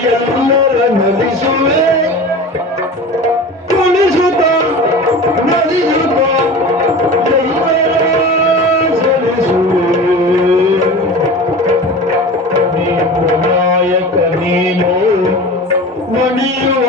न की मो न